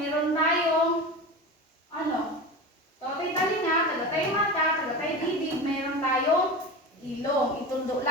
meron tayong ano? Tagatay talinga, tagatay mata, tagatay dibdib, meron tayong ilong. Itundo lang